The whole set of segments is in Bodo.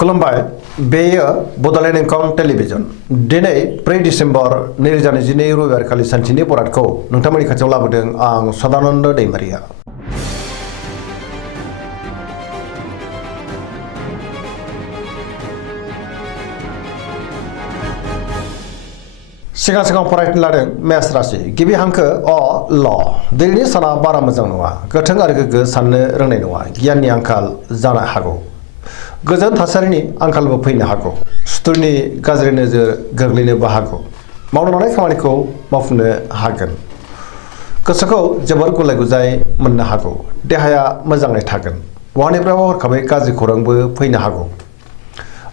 खुलुमबाय बेयो बड'लेण्ड इंखं टेलिभिजन दिनै 4 डिसेम्बर 2022 रबिबारखालि सानसेनि बरादखौ नोंथांमोननि खाथियाव लाबोदों आं सदानन्द दैमारिया। सिगां फरायनो लादों मेष राशि गिबि हांखो अ ल दिनैनि साना बारा मोजां नङा गोथों आरो गोग्गो साननो रोंनाय नङा गियाननि आंखाल जानो हागौ गोजोन थासारिनि आंखालबो फैनो हागौ सुथुरनि गाज्रि नोजोर गोग्लैनोबो हागौ मावनो लानाय खामानिखौ मावफुंनो हागोन गोसोखौ जोबोर गुलाय गुजाय मोननो हागौ देहाया मोजाङै थागोन बहानिफ्रायबो हरखाबै गाज्रि खौरांबो फैनो हागौ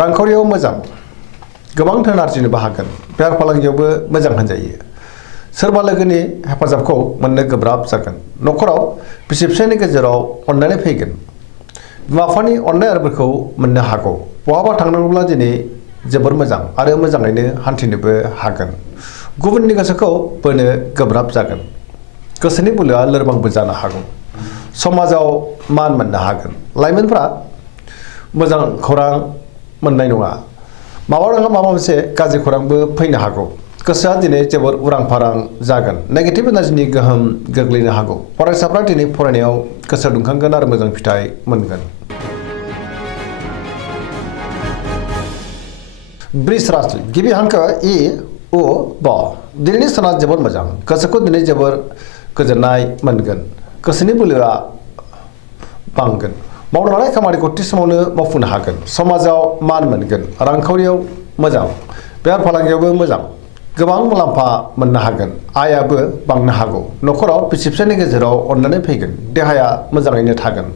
रांखावरियाव मोजां गोबां धोन आरजिनोबो हागोन बेफार फालांगियावबो मोजां होनजायो सोरबा लोगोनि हेफाजाबखौ मोननो गोब्राब जागोन न'खराव बिसि फिसायनि गेजेराव अननानै फैगोन बिमा बिफानि अननाय आरोफोरखौ मोननो हागौ बहाबा थांनांगौब्ला दिनै जोबोर मोजां आरो मोजाङैनो हान्थिनोबो हागोन गुबुननि गोसोखौ बोनो गोब्राब जागोन गोसोनि बोलोआ लोरबांबो जानो हागौ समाजाव मान मोननो हागोन लाइमोनफ्रा मोजां खौरां मोननाय नङा माबा नङा माबा मोनसे गाज्रि खौरांबो फैनो हागौ गोसोआ दिनै जोबोर उरां फारां जागोन नेगेटिभ एनार्जिनि गोहोम गोग्लैनो हागौ फरायसाफ्रा दिनै फरायनायाव गोसो दुंखांगोन आरो मोजां फिथाइ मोनगोन वृष राशि गिबि हांखो इ उ ब दिनैनि साना जोबोर मोजां गोसोखौ दिनै जोबोर गोजोननाय मोनगोन गोसोनि बोलोआ बांगोन मावनो लानाय खामानिखौ थि समावनो मावफुंनो हागोन समाजाव मान मोनगोन रांखावरियाव मोजां बेफार फालांगियावबो मोजां गोबां मुलाम्फा मोननो हागोन आयाबो बांनो हागौ न'खराव बिसि फिसायनि गेजेराव अननानै फैगोन देहाया मोजाङैनो थागोन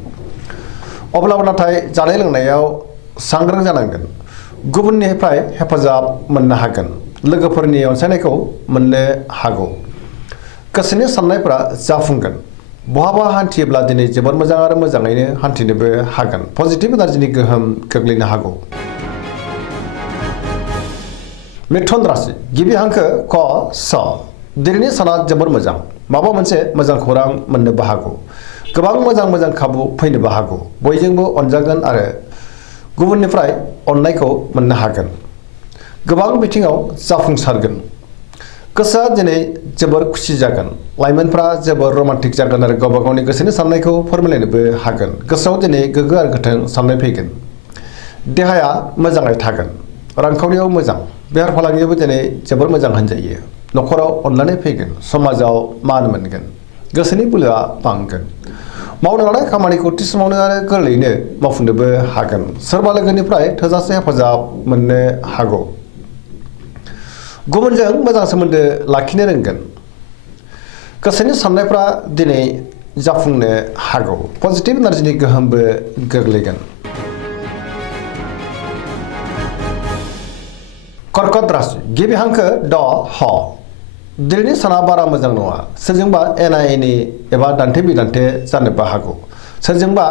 अब्लाबो नाथाय जानाय लोंनायाव सांग्रां जानांगोन गुबुननिफ्राय हेफाजाब मोननो हागोन लोगोफोरनि अनसायनायखौ मोननो हागौ गोसोनि साननायफोरा जाफुंगोन बहाबा हान्थियोब्ला दिनै जोबोर मोजां आरो मोजाङैनो हान्थिनोबो हागोन पजिटिभ एनार्जिनि गोहोम गोग्लैनो हागौ मिथुन राशि गिबि हांखो क स दिनैनि साना जोबोर मोजां माबा मोनसे मोजां खौरां मोननोबो हागौ गोबां मोजां खाबु फैनोबो हागौ बयजोंबो अनजागोन आरो गुबुननिफ्राय अननायखौ मोननो हागोन गोबां बिथिङाव जाफुंसारगोन गोसोआ दिनै जोबोर खुसि जागोन लाइमोनफ्रा जोबोर रमान्टिक जागोन आरो गावबा गावनि गोसोनि साननायखौ फोरमायलायनोबो हागोन गोसोआव दिनै गोग्गो आरो गोथों साननाय फैगोन देहाया मोजाङै थागोन रांखावरियाव मोजां बेफार फालांगियावबो दिनै जोबोर मोजां होनजायो न'खराव अननानै फैगोन समाजाव मान मोनगोन गोसोनि बोलोआ बांगोन मावनो लानाय खामानिखौ थि समावनो आरो गोरलैयैनो मावफुंनोबो हागोन सोरबा लोगोनिफ्राय थोजासे हेफाजाब मोननो हागौ गुबुनजों मोजां सोमोन्दो लाखिनो रोंगोन गोसोनि साननायफ्रा दिनै जाफुंनो हागौ पजिटिभ एनार्जिनि गोहोमबो गोग्लैगोन कर्कट राशि गिबि हांखो ड ह दिनैनि साना बारा मोजां नङा सोरजोंबा एना एनि एबा दान्थे बिदान्थे जानोबो हागौ सोरजोंबा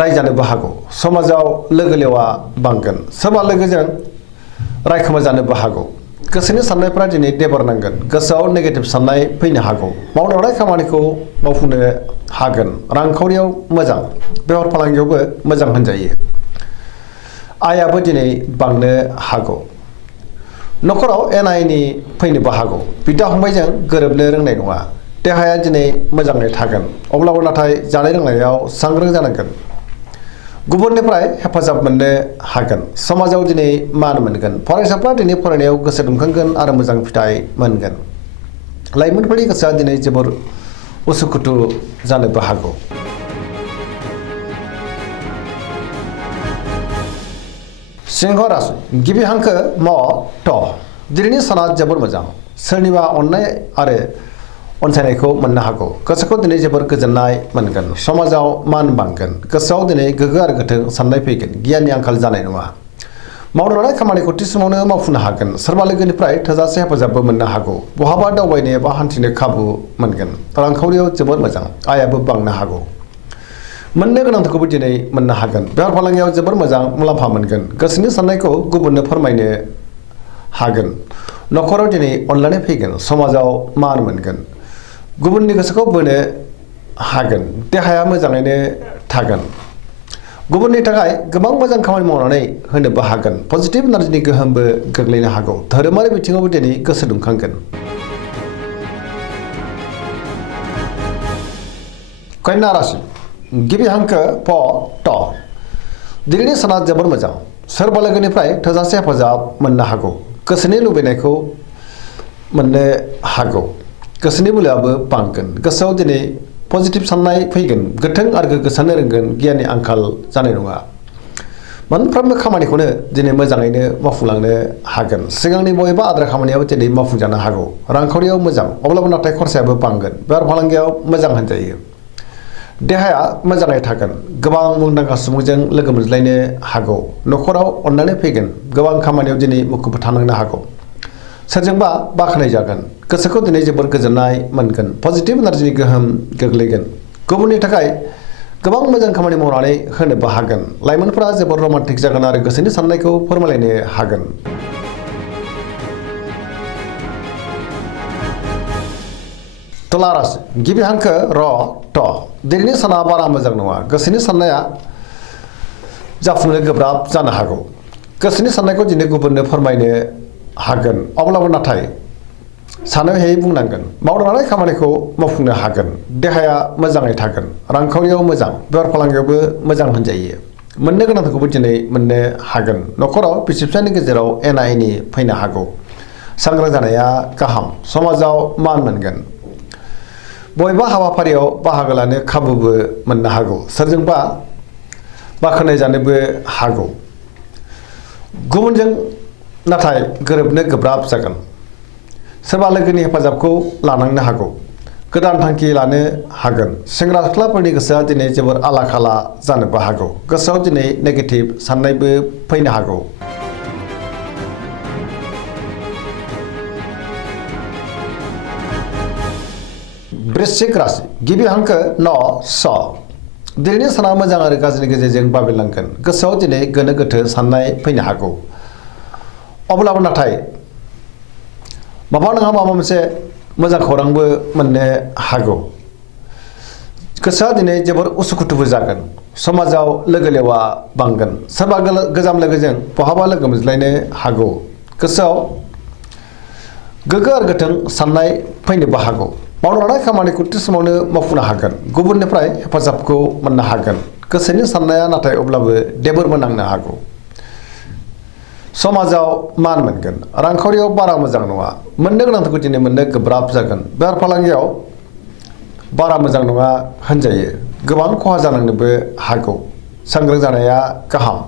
रायजानोबो हागौ समाजाव लोगो लेवा बांगोन सोरबा लोगोजों रायखोमा जानोबो हागौ गोसोनि साननायफ्रा दिनै देबर नांगोन गोसोआव नेगेटिभ साननाय फैनो हागौ मावनो लानाय खामानिखौ मावफुंनो हागोन रांखावरियाव मोजां बेफार फालांगियावबो मोजां होनजायो आयाबो दिनै बांनो हागौ न'खराव एना एनि फैनोबो हागौ बिदा फंबायजों गोरोबनो रोंनाय नङा देहाया दिनै मोजाङै थागोन अब्लाबो नाथाय जानाय लोंनायाव सांग्रां जानांगोन गुबुननिफ्राय हेफाजाब मोननो हागोन समाजाव दिनै मान मोनगोन फरायसाफ्रा दिनै फरायनायाव गोसो दुंखांगोन आरो मोजां फिथाइ मोनगोन लाइमोनफोरनि गोसोआ दिनै जोबोर उसुखुथु जानोबो हागौ सिंह राशि गिबि हांखो म ट दिनैनि साना जोबोर मोजां सोरनिबा अननाय आरो अनसायनायखौ मोननो हागौ गोसोखौ दिनै जोबोर गोजोननाय मोनगोन समाजाव मान बांगोन गोसोआव दिनै गोग्गो आरो गोथों साननाय फैगोन गियाननि आंखाल जानाय नङा मावनो लानाय खामानिखौ थि समावनो मावफुंनो हागोन सोरबा लोगोनिफ्राय थोजासे हेफाजाबबो मोननो हागौ बहाबा दावबायनो एबा हान्थिनो खाबु मोनगोन रांखावरियाव जोबोर मोजां आयाबो बांनो हागौ मोननो गोनांखौबो दिनै मोननो हागोन बेफार फालांगियाव जोबोर मोजां मुलाम्फा मोनगोन गोसोनि साननायखौ गुबुननो फोरमायनो हागोन न'खराव दिनै अनलायनाय फैगोन समाजाव मान मोनगोन गुबुननि गोसोखौ बोनो हागोन देहाया मोजाङैनो थागोन गुबुननि थाखाय गोबां मोजां खामानि मावनानै होनोबो हागोन पजिटिभ एनार्जिनि गोहोमबो गोग्लैनो हागौ धोरोमारि बिथिङावबो दिनै गोसो दुंखांगोन कन्या राशि गिबि हांखो प ट दिनैनि साना जोबोर मोजां सोरबा लोगोनिफ्राय थोजासे हेफाजाब मोननो हागौ गोसोनि लुबैनायखौ मोननो हागौ गोसोनि बोलोआबो बांगोन गोसोआव दिनै पजिटिभ साननाय फैगोन गोथों आरो गोग्गो साननो रोंगोन गियाननि आंखाल जानाय नङा मोनफ्रोमबो खामानिखौनो दिनै मोजाङैनो मावफुंलांनो हागोन सिगांनि बबेबा आद्रा खामानियाबो दिनै मावफुंजानो हागौ रांखावरियाव मोजां अब्लाबो नाथाय खरसायाबो बांगोन बेफार फालांगियाव मोजां होनजायो देहाया मोजाङै थागोन गोबां मुंदांखा सुबुंजों लोगो मोनज्लायनो हागौ न'खराव अननानै फैगोन गोबां खामानियाव दिनै मुखुब थानांनो हागौ सोरजोंबा बाख्नाय जागोन गोसोखौ दिनै जोबोर गोजोननाय मोनगोन पजिटिभ एनार्जिनि गोहोम गोग्लैगोन गुबुननि थाखाय गोबां मोजां खामानि मावनानै होनोबो हागोन लाइमोनफोरा जोबोर रमान्टिक जागोन आरो गोसोनि साननायखौ फोरमायलायनो हागोन तुला राशि गिबि हांखो र ट दिनैनि साना बारा मोजां नङा गोसोनि साननाया जाफुंनो गोब्राब जानो हागौ गोसोनि साननायखौ दिनै गुबुननो फोरमायनो हागोन अब्लाबो नाथाय सानो हेयै बुंनांगोन मावनो लानाय खामानिखौ मावफुंनो हागोन देहाया मोजाङै थागोन रांखावरियाव मोजां बेफार फालांगियावबो मोजां होनजायो मोननो गोनांखौबो दिनै मोननो हागोन न'खराव बिसि फिसायनि गेजेराव एना एनि फैनो हागौ सांग्रां जानाया गाहाम समाजाव मान मोनगोन बबेबा हाबाफारियाव बाहागो लानो खाबुबो मोननो हागौ सोरजोंबा बाख्नाय जानोबो हागौ गुबुनजों नाथाय गोरोबनो गोब्राब जागोन सोरबा लोगोनि हेफाजाबखौ लानांनो हागौ गोदान थांखि लानो हागोन सेंग्रा सिख्लाफोरनि गोसोआ दिनै जोबोर आला खाला जानोबो हागौ गोसोआव दिनै नेगेटिभ साननायबो फैनो हागौ वृश्चिक राशि गिबि हांखो न स दिनैनि साना मोजां आरो गाज्रिनि गेजेरजों बाबेनलांगोन गोसोआव दिनै गोनो गोथो साननाय फैनो हागौ अब्लाबो नाथाय माबा नङा माबा मोनसे मोजां खौरांबो मोननो हागौ गोसोआ दिनै जोबोर उसुखुथुबो जागोन समाजाव लोगो लेवा बांगोन सोरबा गोजाम लोगोजों बहाबा लोगो मोनज्लायनो हागौ गोसोआव गोग्गो आरो गोथों साननाय फैनोबो हागौ मावनो लानाय खामानिखौ थि समावनो मावफुंनो हागोन गुबुननिफ्राय हेफाजाबखौ मोननो हागोन गोसोनि साननाया नाथाय अब्लाबो देबोरबो नांनो हागौ समाजाव मान मोनगोन रांखावरियाव बारा मोजां नङा मोननो गोनांखौ दिनै मोननो गोब्राब जागोन बेफार फालांगियाव बारा मोजां नङा होनजायो गोबां खहा जानांनोबो हागौ सांग्रां जानाया गाहाम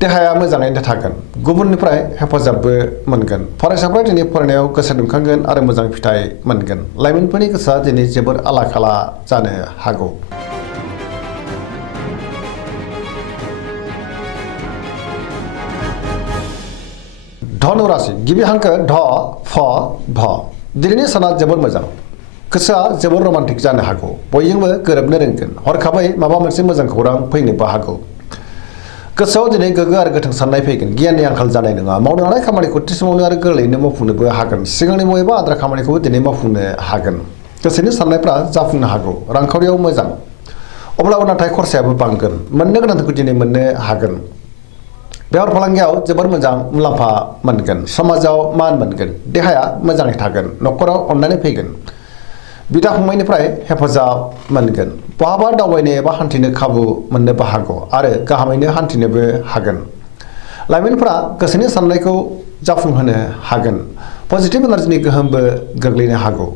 देहाया मोजाङैनो थागोन गुबुननिफ्राय हेफाजाबबो मोनगोन फरायसाफ्रा दिनै फरायनायाव गोसो दुंखांगोन आरो मोजां फिथाइ मोनगोन लाइमोनफोरनि गोसोआ दिनै जोबोर आला खाला जानो हागौ धनु राशि गिबि हांखो ध फ भ दिनैनि साना जोबोर मोजां गोसोआ जोबोर रमान्टिक जानो हागौ बयजोंबो गोरोबनो रोंगोन हरखाबै माबा मोनसे मोजां खौरां फैनोबो हागौ गोसोआव दिनै गोग्गो आरो गोथों साननाय फैगोन गियाननि आंखाल जानाय नङा मावनो लानाय खामानिखौ थि समावनो आरो गोरलैयैनो मावफुंनोबो हागोन सिगांनि बबेबा आद्रा खामानिखौबो दिनै मावफुंनो हागोन गोसोनि साननायफ्रा जाफुंनो हागौ रांखावरियाव मोजां अब्लाबो नाथाय खरसायाबो बांगोन मोननो गोनांखौ दिनै मोननो हागोन बेफार फालांगियाव जोबोर मोजां मुलाम्फा मोनगोन समाजाव मान मोनगोन देहाया मोजाङै थागोन न'खराव अननानै फैगोन बिदा फंबायनिफ्राय हेफाजाब मोनगोन बहाबा दावबायनो एबा हान्थिनो खाबु मोननोबो हागौ आरो गाहामैनो हान्थिनोबो हागोन लाइमोनफोरा गोसोनि साननायखौ जाफुंहोनो हागोन पजिटिभ एनार्जिनि गोहोमबो गोग्लैनो हागौ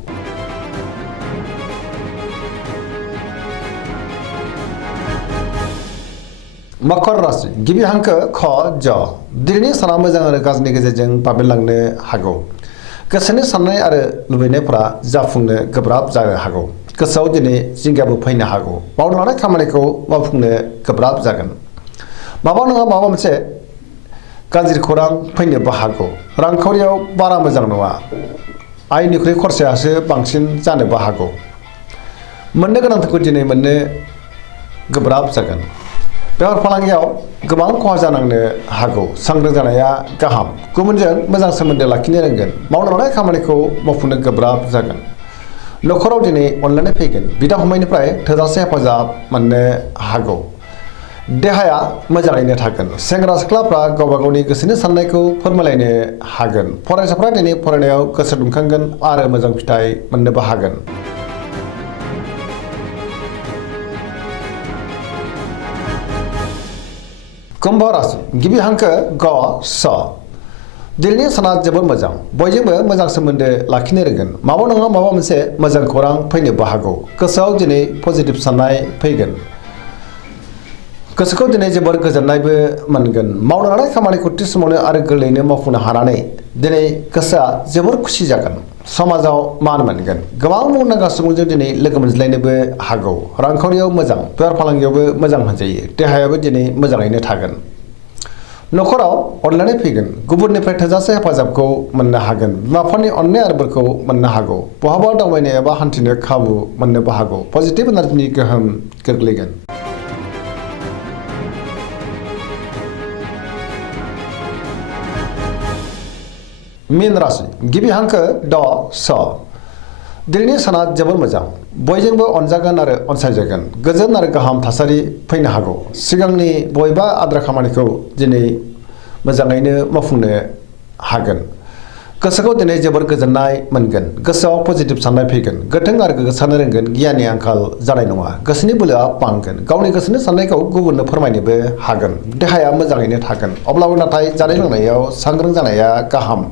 मकर राशि गिबि हांखो ख ज दिनैनि साना मोजां आरो गाज्रिनि गेजेरजों बाबेनलांनो हागौ गोसोनि साननाय आरो लुबैनायफोरा जाफुंनो गोब्राब जानो हागौ गोसोआव दिनै जिंगाबो फैनो हागौ मावनो लानाय खामानिखौ मावफुंनो गोब्राब जागोन माबा नङा माबा मोनसे गाज्रि खौरां फैनोबो हागौ रांखावरियाव बारा मोजां नङा आयनिख्रुइ खरसायासो बांसिन जानोबो हागौ मोननो गोनांखौ दिनै मोननो गोब्राब जागोन बेफार फालांगियाव गोबां खहा जानांनो हागौ सांग्रां जानाया गाहाम गुबुनजों मोजां सोमोन्दो लाखिनो रोंगोन मावनो लानाय खामानिखौ मावफुंनो गोब्राब जागोन न'खराव दिनै अनलायनाय फैगोन बिदा फंबायनिफ्राय थोजासे हेफाजाब मोननो हागौ देहाया मोजाङैनो थागोन सेंग्रा सिख्लाफ्रा गावबा गावनि गोसोनि साननायखौ फोरमायलायनो हागोन फरायसाफ्रा दिनै फरायनायाव गोसो दुंखांगोन आरो मोजां फिथाइ मोननोबो हागोन। कुम्भ राशि गिबि हांखो ग स दिनैनि साना जोबोद मोजां बयजोंबो मोजां सोमोन्दो लाखिनो रोंगोन माबा नङा माबा मोनसे मोजां खौरां फैनोबो हागौ गोसोआव दिनै पजिटिभ साननाय फैगोन गोसोखौ दिनै जोबोर गोजोननायबो मोनगोन मावनो लानाय खामानिखौ थि समावनो आरो गोरलैयैनो मावफुंनो हानानै दिनै गोसोआ जोबोर खुसि जागोन समाजाव मान मोनगोन गोबां मुंदांखा सुबुंजों दिनै लोगो मोनज्लायनोबो हागौ रांखावरियाव मोजां बेफार फालांगियावबो मोजां होनजायो देहायाबो दिनै मोजाङैनो थागोन न'खराव अनलायनाय फैगोन गुबुननिफ्राय थोजासे हेफाजाबखौ मोननो हागोन बिमा बिफानि अननाय आरो बोरखौ मोननो हागौ बहाबा दावबायनो एबा हान्थिनो खाबु मोननोबो हागौ पजिटिभ एनार्जिनि गोहोम गोग्लैगोन। मीन राशि गिबि हांखो ड स दिनैनि साना जोबोर मोजां बयजोंबो अनजागोन आरो अनसायजागोन गोजोन आरो गाहाम थासारि फैनो हागौ सिगांनि बबेबा आद्रा खामानिखौ दिनै मोजाङैनो मावफुंनो हागोन गोसोखौ दिनै जोबोर गोजोननाय मोनगोन गोसोआव पजिटिभ साननाय फैगोन गोथों आरो गोग्गो साननो रोंगोन गियाननि आंखाल जानाय नङा गोसोनि बोलोआ बांगोन गावनि गोसोनि साननायखौ गुबुननो फोरमायनोबो हागोन देहाया मोजाङैनो थागोन अब्लाबो नाथाय जानाय लोंनायाव सांग्रां जानाया गाहाम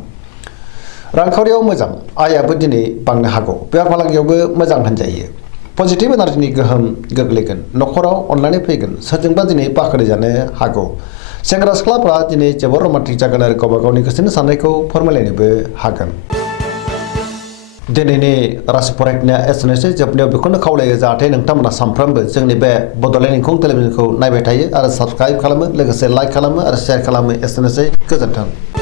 रांखावरियाव मोजां आयाबो दिनै बांनो हागौ बेफार फालांगियावबो मोजां होनजायो पजिटिभ एनार्जिनि गोहोम गोग्लैगोन न'खराव अनलायनाय फैगोन सोरजोंबा दिनै बाखनायजानो हागौ सेंग्रा सिख्लाफ्रा दिनै जोबोर रमान्टिक जागोन आरो गावबा गावनि गोसोनि साननायखौ फोरमायलायनोबो हागोन। दिनैनि राशि फरायनाया एसेनोसै जोबनायाव बेखौनो खावलायो जाहाथे नोंथांमोना सानफ्रोमबो जोंनि बे बड'लेण्ड इंखं टेलिभिजनखौ नायबाय थायो आरो साबस्क्राइब खालामो लोगोसे लाइक खालामो आरो शेयार खालामो एसेनोसै गोजोन्थों।